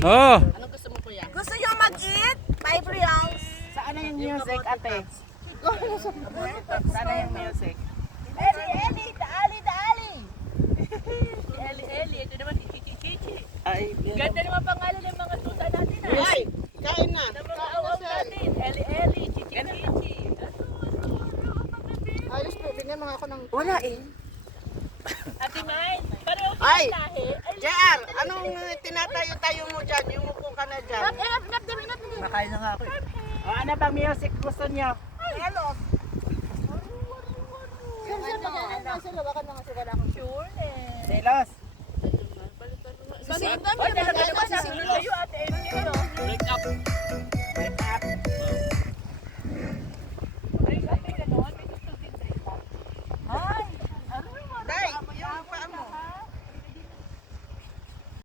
Oh. Anong gusto mo kuya? Gusto nyo mag-eat? 5 reals. Saan na yung music, ate? Saan na yung music? Eli, daali. Eli, ito naman si Chichi. Ay, Ganda naman pangalan ng mga tuta natin ha. Ay, kain na. Ng mga awaw natin. Eli, Chichi. Ayos po, binigyan mga ako ng... Wala eh. Ate May, pareho Ay! kita lahi. JR, anong tinatayo-tayo mo dyan? Yung upo ka na dyan. Nakain na nga ako eh. O, ano bang music gusto niyo? Sure eh. Selos. Oy, talaga naman sisingil kayo ate Eli. Wake up.